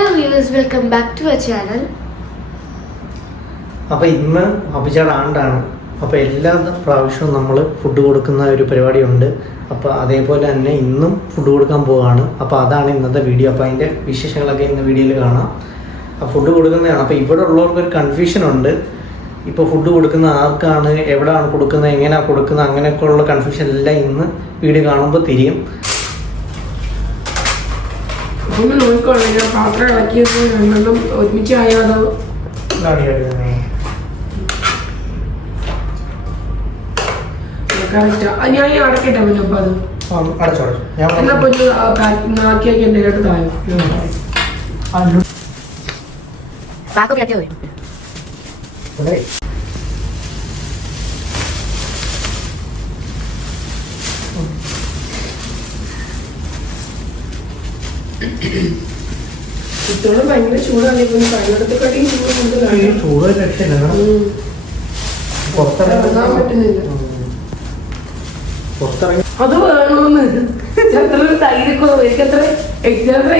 Hello viewers, welcome back to our channel. അപ്പോൾ ഇന്ന് അഭിജയുടെ ആണ്ടാണ്. അപ്പോൾ എല്ലാ പ്രാവശ്യവും നമ്മൾ ഫുഡ് കൊടുക്കുന്ന ഒരു പരിപാടിയുണ്ട്. അപ്പോൾ അതേപോലെ തന്നെ ഇന്നും ഫുഡ് കൊടുക്കാൻ പോവുകയാണ്. അപ്പോൾ അതാണ് ഇന്നത്തെ വീഡിയോ. അപ്പോൾ അതിൻ്റെ വിശേഷങ്ങളൊക്കെ ഇന്ന് വീഡിയോയിൽ കാണാം. ആ ഫുഡ് കൊടുക്കുന്നതാണ്. അപ്പോൾ ഇവിടെ ഉള്ളവർക്ക് ഒരു കൺഫ്യൂഷൻ ഉണ്ട്. ഇപ്പോൾ ഫുഡ് കൊടുക്കുന്ന ആർക്കാണ്, എവിടെയാണ് കൊടുക്കുന്നത്, എങ്ങനെയാണ് കൊടുക്കുന്നത്, അങ്ങനെയൊക്കെ ഉള്ള കൺഫ്യൂഷൻ എല്ലാം ഇന്ന് വീഡിയോ കാണുമ്പോൾ തിരിയും. ഒന്ന് നോക്കിക്കോളൂ, പാത്രം ഇളക്കിയത് രണ്ടെണ്ണം ഒരുമിച്ചായാലോ? ഞാൻ അടക്കട്ടെ മുന്നപ്പം അത് എന്നാ പൊന്നു ആക്കിയാക്കി എൻ്റെ കേട്ട് തായോ ഇത്തോളം ഭയങ്കര ചൂടാണ്. കഴിഞ്ഞിടത്ത് കടി ചൂട് രക്ഷയില്ല, പറ്റുന്നില്ല. പുറത്തിറങ്ങി അത് വേണോന്ന് എനിക്കത്ര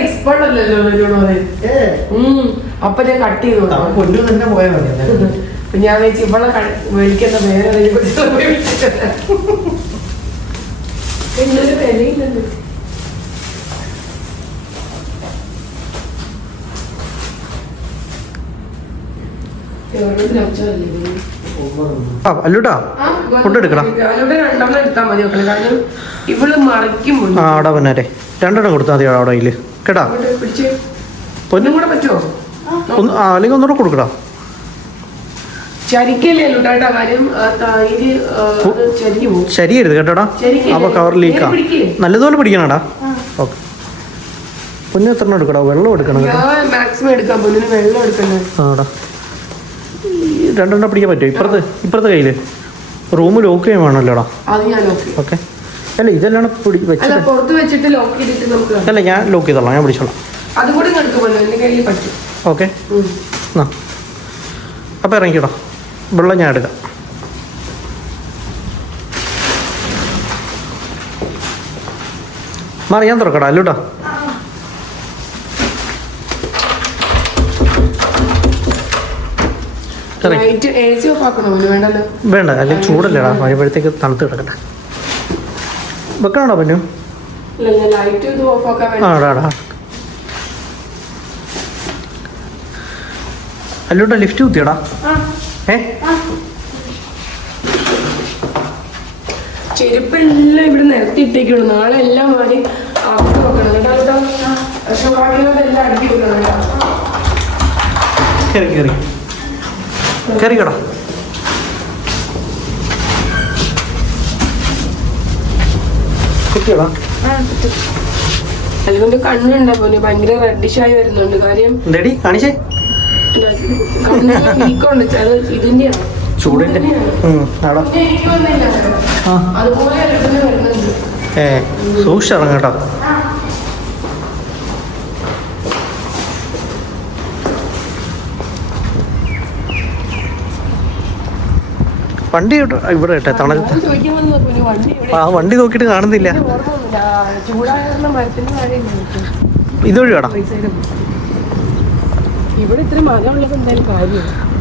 എക്സ്പേർട്ട് അല്ലല്ലോ. അപ്പൊ ഞാൻ കട്ട് ചെയ്തു പൊന്നു തന്നെ പോയാൽ മതി. ഞാൻ വെച്ച് ഇവിടെ മേടിക്കുന്ന വേറെ എന്നൊരു വിലയില്ലല്ലോ. അല്ലൂട്ടാ ഫുഡ് എടുക്കണം. രണ്ടെണ്ണം എടുത്താൽ മതി മക്കളെ, കാരണം ഇവള് മറിക്കുമ്പോൾ അവിടെ പിന്നെ രണ്ടെണ്ണം കൊടുത്താൽ മതി അവിടെ കയ്യിൽ കേട്ടാ. പൊന്നും കൂടെ പറ്റുമോ? അല്ലെങ്കിൽ ഒന്നുകൂടെ കൊടുക്കടാ. ചരിക്കല്ലേ അല്ലൂട്ടാ കാര്യം, തൈര് ചരിഞ്ഞു പോകും. ശരിയരുത് കേട്ടോടാ, അപ്പൊ കവർ ലീക്കാ. നല്ലതുപോലെ പിടിക്കണടാ. ഓക്കെ, പൊന്നു എത്ര എടുക്കടാ? വെള്ളം എടുക്കണം. മാക്സിമം എടുക്കാം, പൊന്നിന് വെള്ളം എടുക്കണം. ആടാ, രണ്ടെണ്ണം പിടിക്കാൻ പറ്റുമോ? ഇപ്പുറത്തെ കയ്യില് റൂം ലോക്ക് ചെയ്യാൻ വേണമല്ലോടാ. ഓക്കെ, അല്ല ഇതെല്ലാം പുറത്ത് വെച്ചിട്ട് ലോക്ക് ചെയ്തിട്ട് നമുക്ക് അല്ല ഞാൻ ലോക്ക് ചെയ്തോളാം, ഞാൻ പിടിച്ചോളാം. അതുകൂടി എടുക്കുമല്ലോ, എൻ്റെ കയ്യിൽ പറ്റും. ഓക്കെ, ആ അപ്പം ഇറങ്ങിക്കോടാ. വെള്ളം ഞാൻ എടുക്കാം. മാറി ഞാൻ തുറക്കടാ. അല്ലൂട്ടാ വേണ്ട, അല്ലെങ്കിൽ ചൂടല്ലേടാ, മഴപ്പോഴത്തേക്ക് തണുത്ത് കിടക്കട്ടെ. വെക്കണോടാ പന്നു? ആടാടാ. അല്ലൂട്ടാ ലിഫ്റ്റ് കുത്തിയടാ. ചെരുപ്പെല്ലാം ഇവിടെ നിരത്തിയിട്ടേക്കുള്ളൂ. നാളെ എല്ലാം മാറി അകത്ത് വെക്കണം കേട്ടോ. എല്ലാം അടുക്കി വെക്കണം. കയറിക്കടാ. കുത്തിയടാ. അതുകൊണ്ട് കണ്ണുണ്ടോ പോലെ ഭയങ്കര റെഡിഷായി വരുന്നുണ്ട്. കാര്യം കാണിച്ചേ വീക്കുണ്ട്. ഇതിന്റെയാണ് ചൂടിന്റെ. അതുപോലെ വരുന്നുണ്ട്. സൂക്ഷിച്ചിറങ്ങ കേട്ടോ. വണ്ടി ഇവിടെ ഇട്ടെ തണലത്ത്. ആ വണ്ടി നോക്കിയിട്ട് കാണുന്നില്ല. ഇതുവഴി വേണം.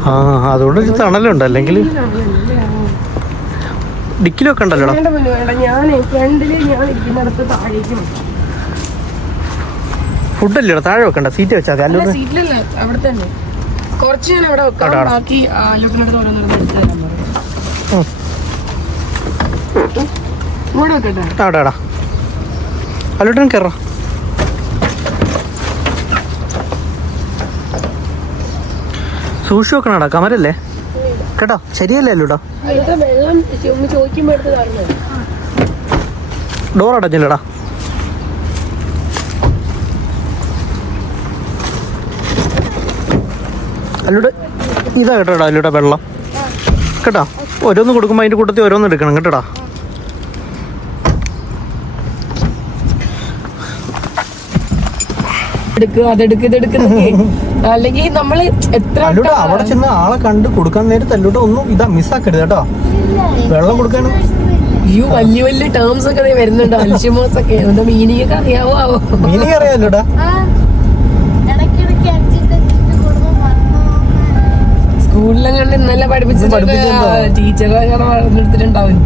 ആ അതുകൊണ്ട് തണലുണ്ട്, അല്ലെങ്കിൽ ഡിക്കിലൊക്കെ ഉണ്ടല്ലോ. ഫുഡല്ലേ താഴെ വെക്കണ്ട, സീറ്റ് വെച്ചാൽ മതി. അല്ലോ അവിടെ തന്നെ കുറച്ച് ഞാൻ അവിടെ വെക്കാം. ബാക്കി അല്ലോട്ടിനടുത്ത് ആടാടാ. അല്ലോട്ടൻ കയറാം. സൂക്ഷിച്ച് വെക്കണടാ, കമരല്ലേ കേട്ടോ. ശരിയല്ലേ അല്ലൂടാ? ഡോർ അടഞ്ഞില്ലടാ. അല്ലൂടെ ഇതാ കേട്ടോടാ. അല്ലൂടെ വെള്ളം കേട്ടോ. ഓരോന്ന് കൊടുക്കുമ്പോൾ അതിൻ്റെ കൂട്ടത്തിൽ ഓരോന്ന് എടുക്കണം കേട്ടോടാ. അല്ലെങ്കിൽ നമ്മള് എത്ര അവിടെ ചെന്ന് ആളെ കണ്ട് കൊടുക്കാൻ നേരത്തെ അല്ലൂടെ ഒന്നും ഇതാ മിസ്സാക്കരുത് കേട്ടോ. വെള്ളം കൊടുക്കാനും ഈ വലിയ വലിയ ടേംസ് ഒക്കെ വരുന്നുണ്ട്. അൽഷിമോസ് ഒക്കെ മീനിങ് ഒക്കെ അറിയാവോ? മീനിങ് അറിയാലോടാ. ഫോണിലും കണ്ട് ഇന്നലെ പഠിപ്പിച്ചിട്ട് ടീച്ചറെ പറഞ്ഞെടുത്തിട്ടുണ്ടാവും.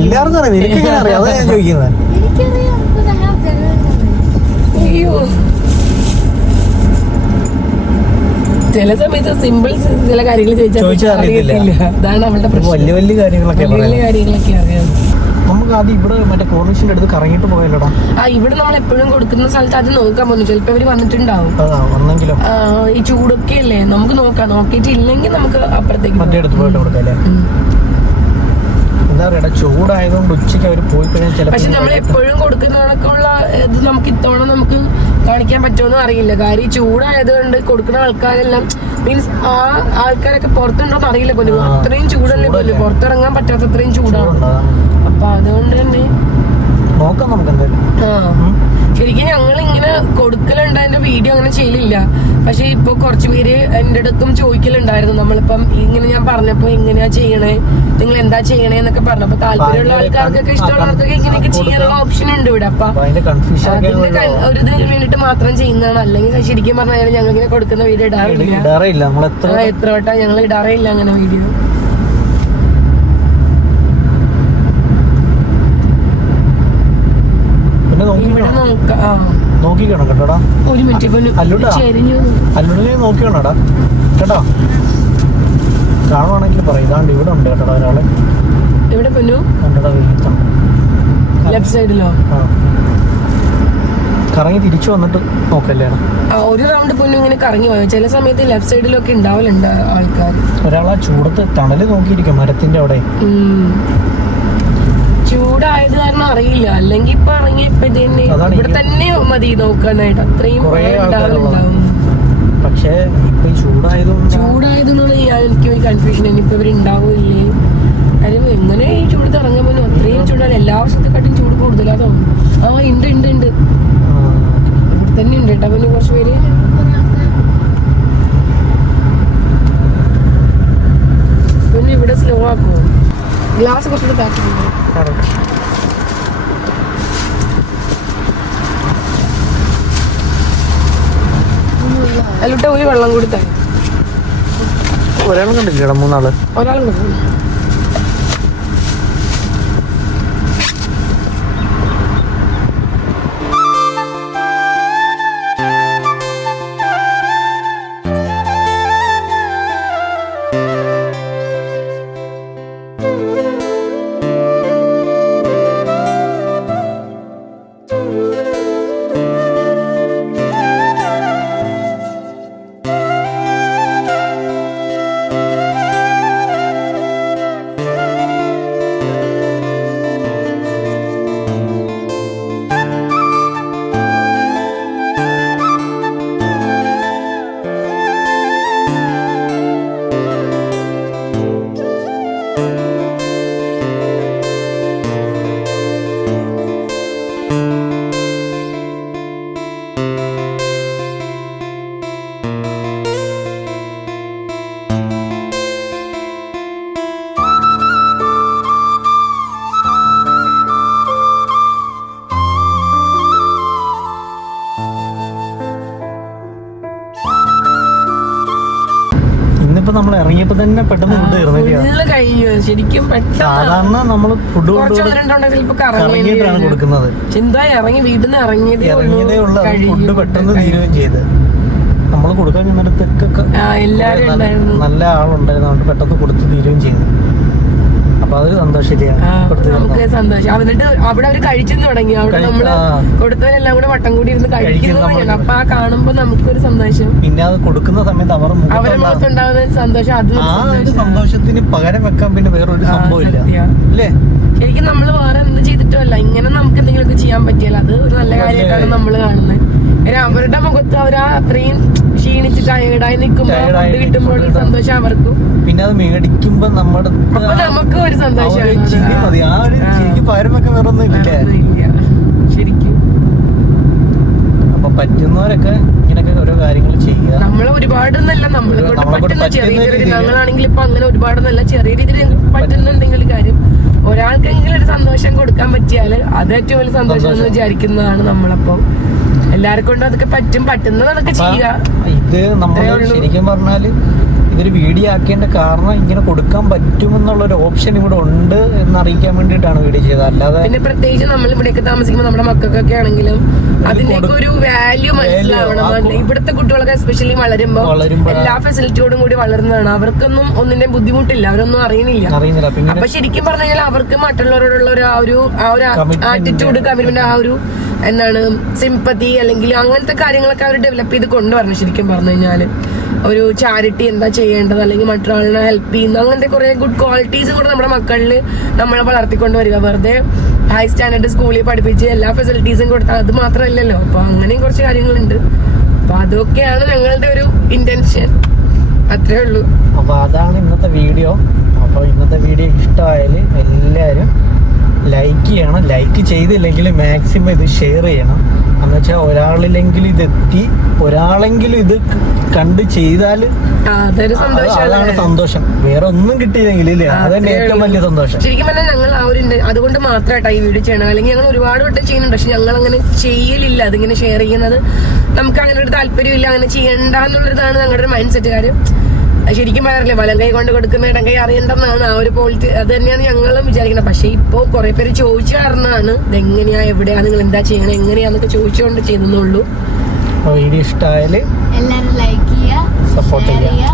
എല്ലാവർക്കും അറിയാം, എനിക്കെങ്ങനെ അറിയാം, അതാ ഞാൻ ചോദിക്കുന്നത്. അയ്യോ ചില സമയത്ത് സിമ്പിൾ ചില കാര്യങ്ങൾ ചോദിച്ചാൽ അറിയത്തില്ല. അതാണ് അവളുടെ പ്രശ്നം. വലിയ വലിയ കാര്യങ്ങളൊക്കെ അറിയാം. നമുക്ക് ആദ്യം ഇവിടെ മറ്റേ കോർണിഷിന്റെ അടുത്ത് കറങ്ങിട്ട് പോയല്ലോടാ. ഇവിടെ നമ്മൾ എപ്പോഴും കൊടുക്കുന്ന സ്ഥലത്ത് അത് നോക്കാൻ പോകുന്നു. ചിലപ്പോ അവര് വന്നിട്ടുണ്ടാവും. ഈ ചൂടൊക്കെ അല്ലേ, നമുക്ക് നോക്കാം. നോക്കിയിട്ട് ഇല്ലെങ്കിൽ നമുക്ക് അപ്പുറത്തേക്ക് മറ്റേ അടുത്ത് പോയിട്ട് കൊടുക്കല്ലേ. എന്താ പറയാ, ചൂടായതുകൊണ്ട് ഉച്ചയ്ക്ക് അവർ പോയി കഴിഞ്ഞാൽ പക്ഷെ നമ്മൾ എപ്പോഴും കൊടുക്കുന്ന കണക്കുള്ള ഇത് നമുക്ക് ഇത്തവണ നമുക്ക് കാണിക്കാൻ പറ്റുമെന്നും അറിയില്ല. കാര്യം ചൂടായതുകൊണ്ട് കൊടുക്കുന്ന ആൾക്കാരെല്ലാം മീൻസ് ആ ആൾക്കാരൊക്കെ പുറത്തുണ്ടോന്ന് അറിയില്ല പോലും. അത്രയും ചൂടല്ലേ പോലും, പുറത്തിറങ്ങാൻ പറ്റാത്ത അത്രയും ചൂടാണ്. അപ്പൊ അതുകൊണ്ട് തന്നെ നോക്കാം നമുക്ക് എന്തായാലും. ശരിക്കും ഞങ്ങൾ ഇങ്ങനെ കൊടുക്കലുണ്ട്, അതിന്റെ വീഡിയോ അങ്ങനെ ചെയ്യലില്ല. പക്ഷെ ഇപ്പൊ കുറച്ച് പേര് എന്റെ അടുത്തും ചോദിക്കലുണ്ടായിരുന്നു. നമ്മളിപ്പം ഇങ്ങനെ ഞാൻ പറഞ്ഞപ്പോ എങ്ങനെയാ ചെയ്യണേ, നിങ്ങൾ എന്താ ചെയ്യണേ എന്നൊക്കെ പറഞ്ഞപ്പോ താല്പര്യമുള്ള ആൾക്കാർക്കൊക്കെ ഇഷ്ടമുള്ളവർക്കൊക്കെ ഇങ്ങനെയൊക്കെ ചെയ്യാനുള്ള ഓപ്ഷൻ ഉണ്ട് ഇവിടെ. അപ്പൊ അതിന്റെ ഒരു ഇതിന് വേണ്ടിട്ട് മാത്രം ചെയ്യുന്നതാണ്. അല്ലെങ്കിൽ ശരിക്കും പറഞ്ഞാൽ ഞങ്ങൾ ഇങ്ങനെ കൊടുക്കുന്ന വീഡിയോ ഇടാറില്ല. എത്ര വട്ടം ഞങ്ങൾ ഇടാറില്ല അങ്ങനെ വീഡിയോ. നോക്കിക്കണം കേട്ടോടാ. ഒരു മിനിറ്റ് അല്ലുടനെ നോക്കിക്കോണടാ കേട്ടോ. കാണുവാണെങ്കിൽ പറയും. ഇതാണ്ട് ഇവിടെ ഉണ്ട് കേട്ടോടാ ഒരാള്. എവിടെ പൊന്നു? കണ്ടടാ, ലെഫ്റ്റ് സൈഡിലോ? കറങ്ങി തിരിച്ചു വന്നിട്ട് നോക്കല്ലേ. ഒരു റൗണ്ട് പൊന്നു ഇങ്ങനെ കറങ്ങി പോയോ. ചില സമയത്ത് ലെഫ്റ്റ് സൈഡിലൊക്കെ ഉണ്ടാവലുണ്ട് ആൾക്കാർ. ഒരാളാ ചൂടത്ത് തണല് നോക്കിയിരിക്കും മരത്തിന്റെ അവിടെ. ചൂടായത് കാരണം അറിയില്ല. അല്ലെങ്കിൽ ഇപ്പൊ ഇറങ്ങിയ ഇപ്പൊ തന്നെ ഇവിടെ തന്നെ മതി നോക്കാനായിട്ട്. അത്രയും പക്ഷേ ഇപ്പൊ ചൂടായതുകൊണ്ട് എനിക്ക് ഒരു കൺഫ്യൂഷൻ. ഇനിയിപ്പോ ഇവരുണ്ടാവില്ലേ കാര്യം എങ്ങനെ ഈ ചൂടത്ത് ഇറങ്ങാൻ പോലും. അത്രയും ചൂടാണ്. എല്ലാ വർഷത്തെക്കാട്ടും ചൂട് കൂടുതലാ തോന്നുന്നു. ഉണ്ട് ഇവിടെ തന്നെ ഉണ്ട് കേട്ടോ. പിന്നെ കുറച്ച് പേര് പിന്നെ ഇവിടെ സ്ലോ ആക്കുമോ. ഗ്ലാസ് കുറച്ചുകൂടെ ബാക്കിലുണ്ട്. അല്ലോട്ടെ ഒരു വെള്ളം കൂടി തന്നെ. ഒരാളും കണ്ടില്ല, മൂന്നാളും നമ്മൾ ഇറങ്ങിയപ്പോ തന്നെ പെട്ടെന്ന് ഫുഡ് ശരിക്കും സാധാരണ നമ്മള് ഫുഡ് ഇറങ്ങിയിട്ടാണ് കൊടുക്കുന്നത്. ഇറങ്ങി വീട്ടിൽ നിന്ന് ഇറങ്ങിയതേ ഉള്ളൂ. ഫുഡ് പെട്ടെന്ന് തീരുകയും ചെയ്ത് നമ്മൾ കൊടുക്കാൻ ചെന്നിടത്തൊക്കെ നല്ല ആളുണ്ടായിരുന്നോണ്ട് പെട്ടെന്ന് കൊടുത്ത് തീരുകയും ചെയ്തു. അപ്പൊ അതൊരു നമുക്ക് സന്തോഷം. എന്നിട്ട് അവിടെ അവര് കഴിച്ചു തുടങ്ങി. അവിടെ നമ്മള് കൊടുത്തവരെല്ലാം കൂടെ വട്ടം കൂടി ഇരുന്ന് കഴിക്കുന്നു. അപ്പൊ ആ കാണുമ്പോ നമുക്കൊരു സന്തോഷം. പിന്നെ അത് കൊടുക്കുന്ന സമയത്ത് അവരുടെ മുഖത്തുണ്ടാകുന്ന സന്തോഷം, അത് സന്തോഷത്തിന് പകരം വെക്കാൻ പിന്നെ വേറൊരു സംഭവമില്ല അല്ലേ. ശരിക്കും നമ്മള് വേറെ എന്ത് ചെയ്തിട്ടുമല്ല, ഇങ്ങനെ നമുക്ക് എന്തെങ്കിലുമൊക്കെ ചെയ്യാൻ പറ്റിയല്ല. അത് ഒരു നല്ല കാര്യമായിട്ടാണ് നമ്മള് കാണുന്നത്. അവരുടെ മുഖത്ത് അവർ അത്രയും ക്ഷീണിച്ച് ടയേർഡായി നിൽക്കുമ്പോ ഫുഡ് കിട്ടുമ്പോൾ സന്തോഷം അവർക്കും. പിന്നെ അത് മേടിക്കുമ്പോ നമ്മുടെ നമുക്ക് ഒരു സന്തോഷം. ശരിക്കും അപ്പൊ പറ്റുന്നവരൊക്കെ ഇങ്ങനൊക്കെ ഓരോ കാര്യങ്ങൾ ചെയ്യുക. നമ്മള് ഒരുപാടൊന്നല്ല, നമ്മളെ കൊണ്ട് പറ്റുന്ന ചെറിയ ചെറിയ, ഞങ്ങളാണെങ്കിൽ ഇപ്പൊ അങ്ങനെ ഒരുപാടൊന്നല്ല, ചെറിയ രീതിയിൽ പറ്റുന്ന എന്തെങ്കിലും കാര്യം ഒരാൾക്കെങ്കിലും ഒരു സന്തോഷം കൊടുക്കാൻ പറ്റിയാല് അത് ഏറ്റവും വലിയ സന്തോഷം എന്ന് വിചാരിക്കുന്നതാണ് നമ്മളപ്പോ. എല്ലാരെ കൊണ്ടും അതൊക്കെ പറ്റുന്നത് അതൊക്കെ ചെയ്യുക. ഇത് നമ്മൾ ശരിക്കും പറഞ്ഞാല് ഇതൊരു വീഡിയോ ആക്കേണ്ട കാരണം ഇങ്ങനെ കൊടുക്കാൻ പറ്റുമെന്നുള്ളൊരു ഓപ്ഷൻ ഇവിടെ ഉണ്ട് എന്നറിയിക്കാൻ വേണ്ടിയിട്ടാണ് വീഡിയോ ചെയ്തത്. അല്ലാതെ പിന്നെ പ്രത്യേകിച്ച് നമ്മൾ ഇവിടെയൊക്കെ താമസിക്കുമ്പോൾ നമ്മുടെ മക്കൾക്കൊക്കെ ആണെങ്കിലും അതിന്റെയൊക്കെ ഒരു വാല്യൂ മനസ്സിലാവണം. ഇവിടുത്തെ കുട്ടികളൊക്കെ എസ്പെഷ്യലി വളരുമ്പോൾ എല്ലാ ഫെസിലിറ്റിയോടും കൂടി വളർന്നതാണ്. അവർക്കൊന്നും ഒന്നിന്റെ ബുദ്ധിമുട്ടില്ല, അവരൊന്നും അറിയുന്നില്ല. അപ്പൊ ശരിക്കും പറഞ്ഞു കഴിഞ്ഞാൽ അവർക്ക് മറ്റുള്ളവരോടുള്ള ആ ഒരു ആറ്റിറ്റ്യൂഡ്, കമ്മിറ്റ്മെന്റ്, ആ ഒരു എന്താണ് സിമ്പതി അല്ലെങ്കിൽ അങ്ങനത്തെ കാര്യങ്ങളൊക്കെ അവർ ഡെവലപ്പ് ചെയ്ത് കൊണ്ടുവരണം. ശരിക്കും പറഞ്ഞു കഴിഞ്ഞാല് ഒരു ചാരിറ്റി എന്താ ചെയ്യേണ്ടത്, അല്ലെങ്കിൽ മറ്റൊരാളിനെ ഹെൽപ്പ് ചെയ്യുന്ന അങ്ങനത്തെ കുറെ ഗുഡ് ക്വാളിറ്റീസും കൂടെ നമ്മുടെ മക്കളിൽ നമ്മളെ വളർത്തിക്കൊണ്ട് വരിക. വെറുതെ ഹൈ സ്റ്റാൻഡേർഡ് സ്കൂളിൽ പഠിപ്പിച്ച് എല്ലാ ഫെസിലിറ്റീസും കൊടുത്താൽ അത് മാത്രമല്ലല്ലോ. അപ്പൊ അങ്ങനെയും കുറച്ച് കാര്യങ്ങളുണ്ട്. അപ്പൊ അതൊക്കെയാണ് ഞങ്ങളുടെ ഒരു ഇന്റൻഷൻ. അത്രേ ഉള്ളൂ. അപ്പൊ അതാണ് ഇന്നത്തെ വീഡിയോ. അപ്പൊ ഇന്നത്തെ വീഡിയോ ഇഷ്ടമായാൽ എല്ലാവരും ലൈക്ക് ചെയ്യണം. ലൈക്ക് ചെയ്തില്ലെങ്കിൽ മാക്സിമം ഇത് ഷെയർ ചെയ്യണം. എന്ന് വെച്ചാൽ ഒരാളിലെങ്കിലും ഇതെത്തി, ഒരാളെങ്കിലും ഇത് കണ്ട് ചെയ്താൽ അതാണ് സന്തോഷം. വേറെ ഒന്നും കിട്ടിയില്ലെങ്കിൽ അതന്നെ ഏറ്റവും വലിയ സന്തോഷം. ശരിക്കും പറഞ്ഞാൽ ഞങ്ങൾ ആ ഒരു അതുകൊണ്ട് മാത്രമായിട്ടാ ഈ വീഡിയോ ചെയ്യണം. അല്ലെങ്കിൽ ഞങ്ങൾ ഒരുപാട് വട്ടം ചെയ്യുന്നുണ്ട്, പക്ഷെ ഞങ്ങൾ അങ്ങനെ ചെയ്യലില്ല. അതിങ്ങനെ ഷെയർ ചെയ്യുന്നത് നമുക്ക് അങ്ങനെ ഒരു താല്പര്യമില്ല, അങ്ങനെ ചെയ്യണ്ട എന്നുള്ളതാണ് ഞങ്ങളുടെ ഒരു മൈൻഡ് സെറ്റ്. കാര്യം ശരിക്കും പറയാറില്ലേ, വലം കൈ കൊണ്ട് കൊടുക്കുന്ന ഇടം കൈ അറിയണ്ടെന്നാണ് ആ ഒരു പോളിറ്റി. അത് തന്നെയാണ് ഞങ്ങളും വിചാരിക്കുന്നത്. പക്ഷെ ഇപ്പൊ കുറെ പേര് ചോദിച്ചു കാരണമാണ് ഇതെങ്ങനെയാ, എവിടെയാ, നിങ്ങൾ എന്താ ചെയ്യണം, എങ്ങനെയാന്നൊക്കെ ചോദിച്ചുകൊണ്ട് ചെയ്യുന്നുള്ളൂ. വീഡിയോ ഇഷ്ടമായാല് എല്ലാവരും ലൈക്ക് ചെയ്യുക, സപ്പോർട്ട് ചെയ്യുക.